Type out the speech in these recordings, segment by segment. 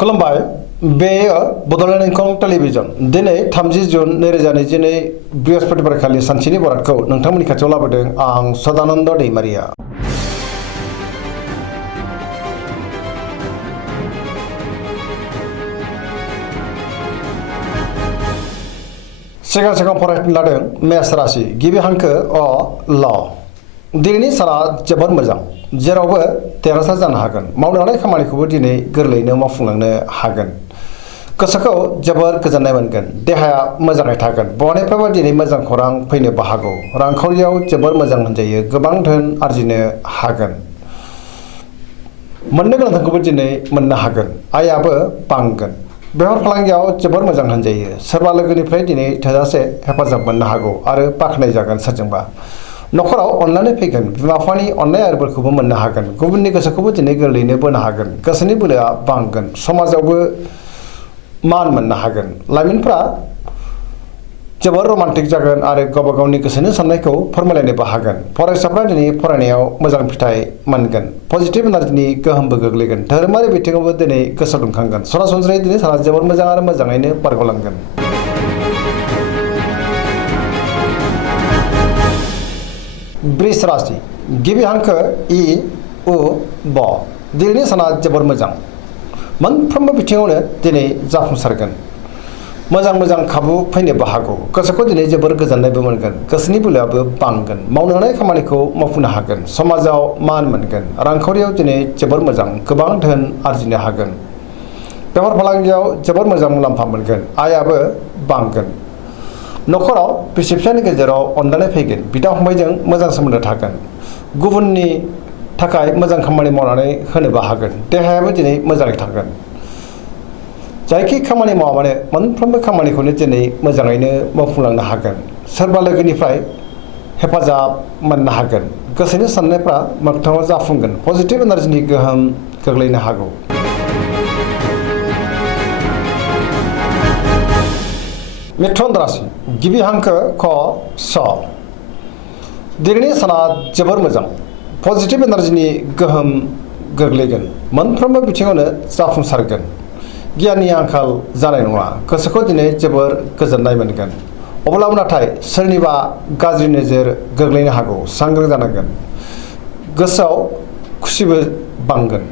खुलुमबाय बेयो बड'लेण्ड इंखं टेलिभिजन दिनै 30 जुन 2022 बृहस्पतिबार खालि सानसेनि बरादखौ नोंथांमोननि खाथियाव लाबोदों आं सदानन्द दैमारिया। सिगां फरायनो लादों मेष राशि गिबि हांखो अ ल। दिनैनि साना जोबोद मोजां, जेरावबो देरहासार जानो हागोन। मावनो हानाय खामानिखौबो दिनै गोरलैयैनो मावफुंलांनो हागोन। गोसोखौ जोबोर गोजोननाय मोनगोन। देहाया मोजाङै थागोन। बहानिफ्रायबा दिनै मोजां खौरां फैनोबो हागौ। रांखावरियाव जोबोर मोजां होनजायो। गोबां धोन आरजिनो हागोन। मोननो गोनांखौबो दिनै मोननो हागोन। आयाबो बांगोन। बेफार फालांगियाव जोबोर मोजां होनजायो। सोरबा लोगोनिफ्राय दिनै थोजासे हेफाजाब मोननो हागौ आरो बाख्नाय जागोन सोरजोंबा। न'खराव अननानै फैगोन। बिमा बिफानि अननाय आरो बोरखौबो मोननो हागोन। गुबुननि गोसोखौबो दिनै गोरलैयैनो बोनो हागोन। गोसोनि बोलोआ बांगोन। समाजावबो मान मोननो हागोन। लाइमोनफ्रा जोबोर रमान्टिक जागोन आरो गावबा गावनि गोसोनि साननायखौ फोरमायलायनोबो हागोन। फरायसाफ्रा दिनै फरायनायाव मोजां फिथाइ मोनगोन। पजिटिभ एनार्जिनि गोहोमबो गोग्लैगोन। धोरोमारि बिथिङावबो दिनै गोसो दुंखांगोन। सरासनस्रायै दिनै साना जोबोर मोजां आरो मोजाङैनो बारग'लांगोन। वृष राशि गिबि हांखो इ उ ब। दिनैनि साना जोबोर मोजां। मोनफ्रोमबो बिथिङावनो दिनै जाफुंसारगोन। मोजां खाबु फैनोबो हागौ। गोसोखौ दिनै जोबोर गोजोननायबो मोनगोन। गोसोनि बोलोआबो बांगोन। मावनो हानाय खामानिखौ मावफुंनो हागोन। समाजाव मान मोनगोन। रांखावरियाव दिनै जोबोर मोजां। गोबां धोन आरजिनो हागोन। बेफार फालांगियाव जोबोर मोजां मुलाम्फा मोनगोन। आयाबो बांगोन। न'खराव बिसि फिसायनि गेजेराव अनलायनाय फैगोन। बिदा फंबायजों मोजां सोमोन्दो थागोन। गुबुननि थाखाय मोजां खामानि मावनानै होनोबो हागोन। देहायाबो दिनै मोजाङै थागोन। जायखि खामानि मावा मानो मोनफ्रोमबो खामानिखौनो दिनै मोजाङैनो मावफुंलांनो हागोन। सोरबा लोगोनिफ्राय हेफाजाब मोननो हागोन। गोसोनि साननायफ्रा मोगथाङाव जाफुंगोन। पजिटिभ एनार्जिनि गोहोम गोग्लैनो हागौ। मिथुन राशि गिबि हांखो क स। दिनैनि साना जोबोर मोजां। पजिटिभ एनार्जिनि गोहोम गोग्लैगोन। मोनफ्रोमबो बिथिङावनो जाफुंसारगोन। गियाननि आंखाल जानाय नङा। गोसोखौ दिनै जोबोर गोजोननाय मोनगोन। अब्लाबो नाथाय सोरनिबा गाज्रि नोजोर गोग्लैनो हागौ। सांग्रां जानांगोन। गोसोआव खुसिबो बांगोन।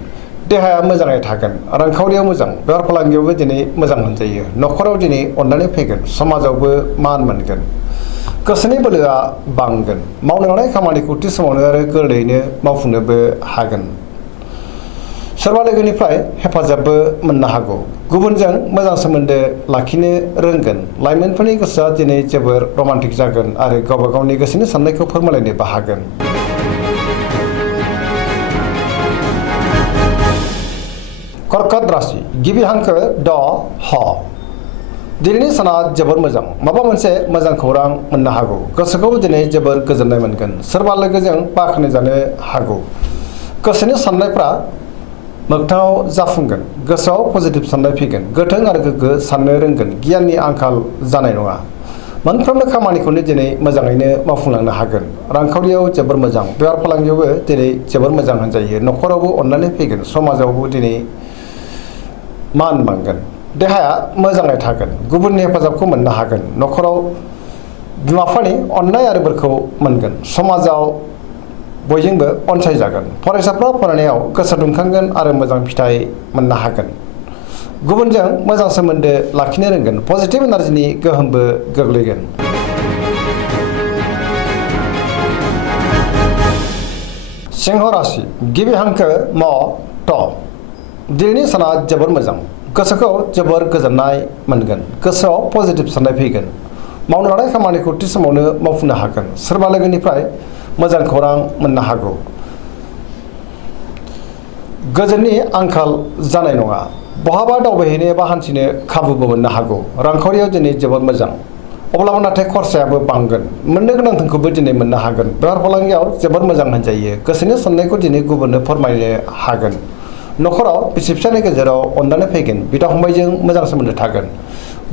देहाया मोजाङै थागोन। रांखावरियाव मोजां। बेफार फालांगियावबो दिनै मोजां होनजायो। न'खराव दिनै अननानै फैगोन। समाजावबो मान मोनगोन। गोसोनि बोलोआ बांगोन। मावनो हानाय खामानिखौ थि समावनो आरो गोरलैयैनो मावफुंनोबो हागोन। सोरबा लोगोनिफ्राय हेफाजाबबो मोननो हागौ। गुबुनजों मोजां सोमोन्दो लाखिनो रोंगोन। लाइमोनफोरनि गोसोआ दिनै जोबोर रमान्टिक जागोन आरो गावबा गावनि गोसोनि साननायखौ फोरमायलायनोबो हागोन। कर्कट राशि गिबि हांखो ड ह। दिनैनि साना जोबोर मोजां। माबा मोनसे मोजां खौरां मोननो हागौ। गोसोखौ दिनै जोबोर गोजोननाय मोनगोन। सोरबा लोगोजों बाख्नाय जानो हागौ। गोसोनि साननायफ्रा मोगथाङाव जाफुंगोन। गोसोआव पजिटिभ साननाय फैगोन। गोथों आरो गोग्गो साननो रोंगोन। गियाननि आंखाल जानाय नङा। मोनफ्रोमबो खामानिखौनो दिनै मोजाङैनो मावफुंलांनो हागोन। रांखावरियाव जोबोर मोजां। बेफार फालांगियावबो दिनै जोबोर मोजां होनजायो। न'खरावबो अननानै फैगोन। समाजावबो दिनै मान मोनगोन। देहाया मोजाङै थागोन। गुबुननि हेफाजाबखौ मोननो हागोन। न'खराव बिमा बिफानि अननाय आरो बोरखौ मोनगोन। समाजाव बयजोंबो अनसायजागोन। फरायसाफ्रा फरायनायाव गोसो दुंखांगोन आरो मोजां फिथाइ मोननो हागोन। गुबुनजों मोजां सोमोन्दो लाखिनो रोंगोन। पजिटिभ एनार्जिनि गोहोमबो गोग्लैगोन। सिंह राशि गिबि हांखो म ट। दिनैनि साना जोबोर मोजां। गोसोखौ जोबोर गोजोननाय मोनगोन। गोसोआव पजिटिभ साननाय फैगोन। मावनो हानाय खामानिखौ थि समावनो मावफुंनो हागोन। सोरबा लोगोनिफ्राय मोजां खौरां मोननो हागौ। गोजोननि आंखाल जानाय नङा। बहाबा दावबायहैनो एबा हान्थिनो खाबुबो मोननो हागौ। रांखावरियाव दिनै जोबोर मोजां। अब्लाबो नाथाय खरसायाबो बांगोन। मोननो गोनां धोनखौबो दिनै मोननो हागोन। बेफार फालांगियाव जोबोर मोजां होनजायो। गोसोनि साननायखौ दिनै गुबुननो फोरमायनो हागोन। न'खराव बिसि फिसायनि गेजेराव अननानै फैगोन। बिदा फंबायजों मोजां सोमोन्दो थागोन।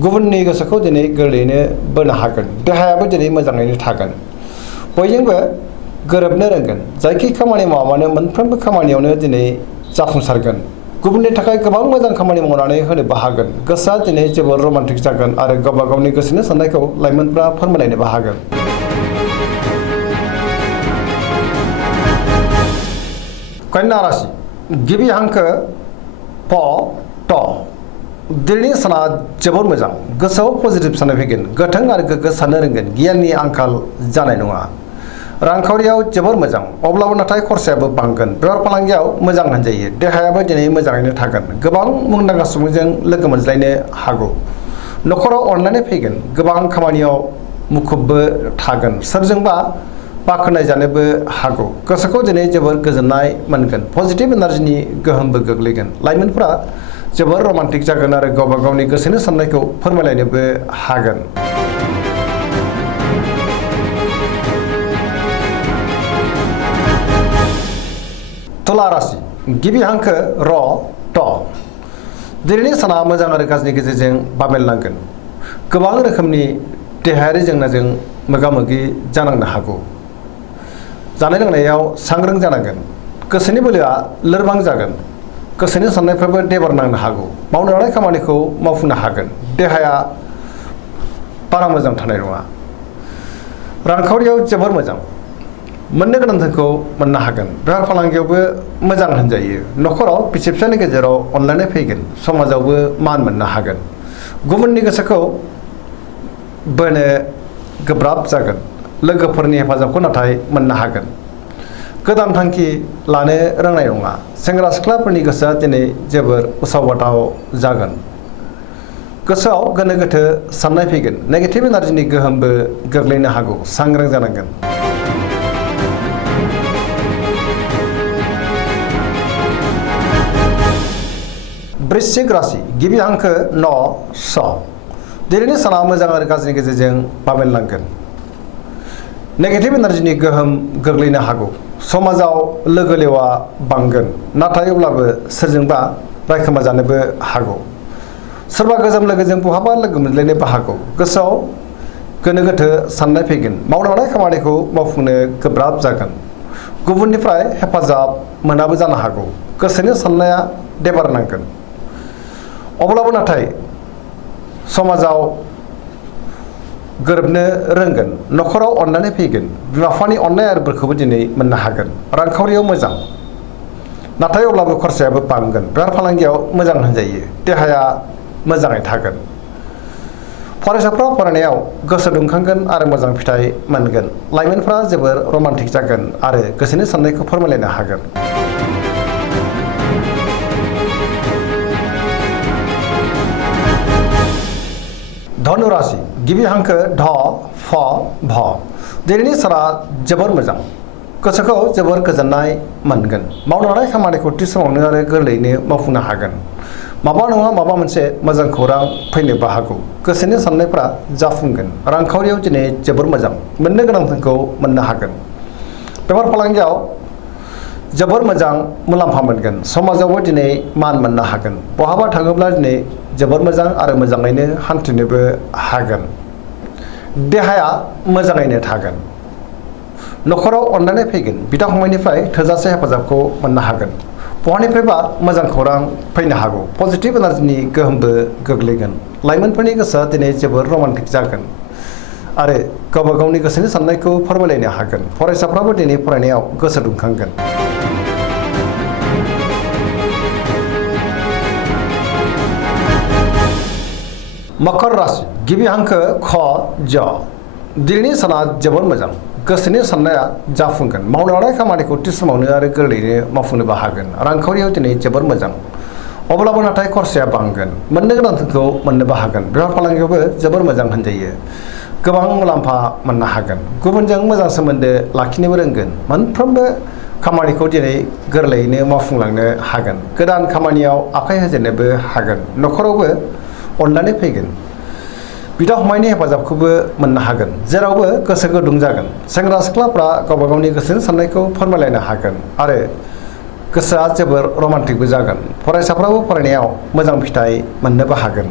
गुबुननि गोसोखौ दिनै गोरलैयैनो बोनो हागोन। देहायाबो दिनै मोजाङैनो थागोन। बयजोंबो गोरोबनो रोंगोन। जायखि खामानि मावा मानो मोनफ्रोमबो खामानियावनो दिनै जाफुंसारगोन। गुबुननि थाखाय गोबां मोजां खामानि मावनानै होनोबो हागोन। गोसोआ दिनै जोबोर रमान्टिक जागोन आरो गावबा गावनि गोसोनि साननायखौ लाइमोनफ्रा फोरमायलायनोबो हागोन। कन्या राशि गिबि हांखो प ट दिनैनि साना जोबोर मोजां। गोसोआव पजिटिभ साननाय फैगोन। गोथों आरो गोग्गो साननो रोंगोन। गियाननि आंखाल जानाय नङा। रांखावरियाव जोबोर मोजां, अब्लाबो नाथाय खरसायाबो बांगोन। बेफार फालांगियाव मोजां होनजायो। देहायाबो दिनै मोजाङैनो थागोन। गोबां मुंदांखा सुबुंजों लोगो मोनज्लायनो हागौ। न'खराव अनलायनाय फैगोन। गोबां खामानियाव मुखुबबो थागोन। सोरजोंबा बाख्नाय जानोबो हागौ। गोसोखौ दिनै जोबोर गोजोननाय मोनगोन। पजिटिभ एनार्जिनि गोहोमबो गोग्लैगोन। लाइमोनफोरा जोबोर रमान्टिक जागोन आरो गावबा गावनि गोसोनि साननायखौ फोरमायलायनोबो हागोन। तुला राशि गिबि हांखो र ट दिनैनि साना मोजां आरो गाज्रिनि गेजेरजों बाबेनलांगोन। गोबां रोखोमनि देहायारि जेंनाजों मोगा मोगि जानांनो हागौ। जानाय लोंनायाव सांग्रां जानांगोन। गोसोनि बोलोआ लोरबां जागोन। गोसोनि साननायफ्राबो देबार नांनो हागौ। मावनो लानाय खामानिखौ मावफुंनो हागोन। देहाया बारा मोजां थानाय नङा। रांखावरियाव जोबोर मोजां। मोननो गोनां धोनखौ मोननो हागोन। बेफार फालांगियावबो मोजां होनजायो। न'खराव बिसि फिसायनि गेजेराव अनलायनाय फैगोन। समाजावबो मान मोननो हागोन। गुबुननि गोसोखौ बोनो गोब्राब जागोन। लोगोफोरनि हेफाजाबखौ नाथाय मोननो हागोन। गोदान थांखि लानो रोंनाय नङा। सेंग्रा सिख्लाफोरनि गोसोआ दिनै जोबोर उसाव बादाव जागोन। गोसोआव गोनो गोथो साननाय फैगोन। नेगेटिभ एनार्जिनि गोहोमबो गोग्लैनो हागौ। सांग्रां जानांगोन। वृश्चिक राशि गिबि हांखो न स दिनैनि साना मोजां आरो गाज्रिनि गेजेरजों बाबेनलांगोन। नेगेटिभ एनार्जिनि गोहोम गोग्लैनो हागौ। समाजाव लोगो लेवा बांगोन। नाथाय अब्लाबो सोरजोंबा रायखोमा जानोबो हागौ। सोरबा गोजाम लोगोजों बहाबा लोगो मोनज्लायनोबो हागौ। गोसोआव गोनो गोथो साननाय फैगोन। मावनो लानाय खामानिखौ मावफुंनो गोब्राब जागोन। गुबुननिफ्राय हेफाजाब मोनाबो जानो हागौ। गोसोनि साननाया देबार नांगोन। अब्लाबो नाथाय समाजाव गोरोबनो रोंगोन। न'खराव अननानै फैगोन। बिमा बिफानि अननाय आरो बोरखौबो दिनै मोननो हागोन। रांखावरियाव मोजां, नाथाय अब्लाबो खरसायाबो बांगोन। बेफार फालांगियाव मोजां होनजायो। देहाया मोजाङै थागोन। फरायसाफ्रा फरायनायाव गोसो दुंखांगोन आरो मोजां फिथाइ मोनगोन। लाइमोनफ्रा जोबोर रमान्टिक जागोन आरो गोसोनि साननायखौ फोरमायलायनो हागोन। धनु राशि गिबि हांखो ढ फ भ दिनैनि साना जोबोर मोजां। गोसोखौ जोबोर गोजोननाय मोनगोन। मावनो लानाय खामानिखौ थि समावनो आरो गोरलैयैनो मावफुंनो हागोन। माबा नङा माबा मोनसे मोजां खौरां फैनोबो हागौ। गोसोनि साननायफ्रा जाफुंगोन। रांखावरियाव दिनै जोबोर मोजां। मोननो गोनां धोनखौ मोननो हागोन। बेफार फालांगियाव जोबोर मोजां मुलाम्फा मोनगोन। समाजावबो दिनै मान मोननो हागोन। बहाबा थाङोब्ला दिनै जोबोर मोजां आरो मोजाङैनो हान्थिनोबो हागोन। देहाया मोजाङैनो थागोन। न'खराव अनलायनाय फैगोन। बिदा फंबायनिफ्राय थोजासे हेफाजाबखौ मोननो हागोन। बहानिफ्रायबा मोजां खौरां फैनो हागौ। पजिटिभ एनार्जिनि गोहोमबो गोग्लैगोन। लाइमोनफोरनि गोसोआ दिनै जोबोर रमान्टिक जागोन आरो गावबा गावनि गोसोनि साननायखौ फोरमायलायनो हागोन। फरायसाफ्राबो दिनै फरायनायाव गोसो दुंखांगोन। मकर राशि गिबि हांखो ख ज दिनैनि साना जोबोर मोजां। गोसोनि साननाया जाफुंगोन। मावनो लानाय खामानिखौ थि समावनो आरो गोरलैयैनो मावफुंनोबो हागोन। रांखावरियाव दिनै जोबोर मोजां। अब्लाबो नाथाय खरसाया बांगोन। मोननो गोनां धोनखौ मोननोबो हागोन। बेफार फालांगियावबो जोबोर मोजां होनजायो। गोबां मुलाम्फा मोननो हागोन। गुबुनजों मोजां सोमोन्दो लाखिनोबो रोंगोन। मोनफ्रोमबो खामानिखौ दिनै गोरलैयैनो मावफुंलांनो हागोन। गोदान खामानियाव आखाइ होजेननोबो हागोन। न'खरावबो अनलायनाय फैगोन। बिदा फंबायनि हेफाजाबखौबो मोननो हागोन। जेरावबो गोसो गुदुं जागोन। सेंग्रा सिख्लाफ्रा गावबा गावनि गोसोनि साननायखौ फोरमायलायनो हागोन आरो गोसोआ जोबोर रमान्टिकबो जागोन। फरायसाफ्राबो फरायनायाव मोजां फिथाइ मोननोबो हागोन।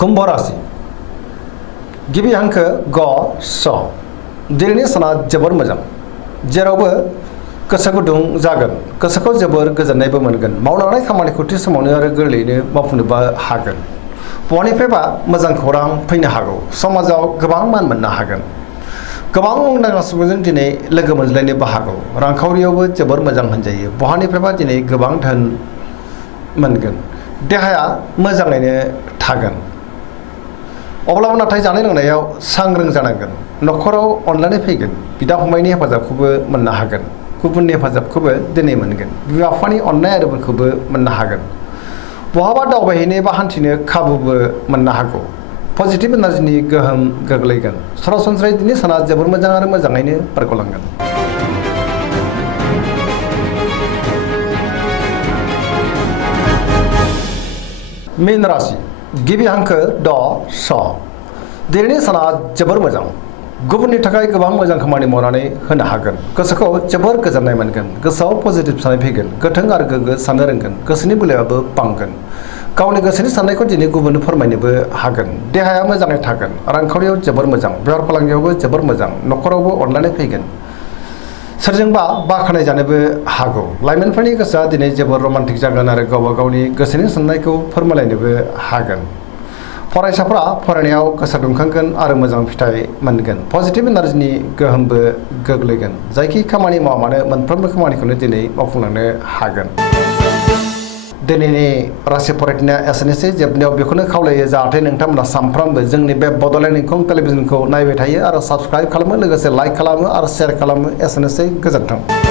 कुम्भ राशि गिबि हांखो ग स दिनैनि साना जोबोर मोजां जेरावबो गोसो गुदुं जागोन गोसोखौ जोबोर गोजोननायबो मोनगोन मावलांनाय खामानिखौ थि समावनो आरो गोरलैयैनो मावफुंनोबो हागोन बहानिफ्रायबा मोजां खौरां फैनो हागौ समाजाव गोबां मान मोननो हागोन गोबां मुंदांखा सुबुंजों दिनै लोगो मोनज्लायनोबो हागौ रांखावरियावबो जोबोर मोजां होनजायो बहानिफ्रायबा दिनै गोबां धोन मोनगोन देहाया मोजाङैनो थागोन अब्लाबो नाथाय जानाय लोंनायाव सांग्रां जानांगोन न'खराव अनलायनाय फैगोन बिदा फंबायनि हेफाजाबखौबो मोननो हागोन गुबुननि हेफाजाबखौबो दिनै मोनगोन बिमा बिफानि अननाय आरो बोरखौबो मोननो हागोन बहाबा दावबायहैनो बा हान्थिनो खाबुबो मोननो हागौ पजिटिभ एनार्जिनि गोहोम गोग्लैगोन सरासनस्रायै दिनै साना जोबोर मोजां आरो मोजाङैनो बारग'लांगोन मीन राशि गिबि हांखो ड स दिनैनि साना जोबोर मोजां गुबुननि थाखाय गोबां मोजां खामानि मावनानै होनो हागोन गोसोखौ जोबोर गोजोननाय मोनगोन गोसोआव पजिटिभ साननाय फैगोन गोथों आरो गोग्गो साननो रोंगोन गोसोनि बोलोआबो बांगोन गावनि गोसोनि साननायखौ दिनै गुबुननो फोरमायनोबो हागोन देहाया मोजाङै थागोन रांखावरियाव जोबोर मोजां बेफार फालांगियावबो जोबोर मोजां न'खरावबो अनलायनाय फैगोन सोरजोंबा बाख्नाय जानोबो हागौ लाइमोनफोरनि गोसोआ दिनै जोबोर रमान्टिक जागोन आरो गावबा गावनि गोसोनि साननायखौ फोरमायलायनोबो हागोन फरायसाफ्रा फरायनायाव गोसो दुंखांगोन आरो मोजां फिथाइ मोनगोन पजिटिभ एनार्जिनि गोहोमबो गोग्लैगोन जायखि खामानि मावा मानो मोनफ्रोमबो खामानिखौनो दिनै मावफुंलांनो हागोन दिनैनि राशि फरायनाया एसेनोसै जोबनायाव बेखौनो खावलायो जाहाथे नोंथांमोना सानफ्रामबो जोंनि बे बड'लेण्ड इंखं टेलिभिजनखौ नायबाय थायो आरो साबस्क्राइब खालामो लोगोसे लाइक खालामो आरो शेयार खालामो एसेनोसै गोजोन्थों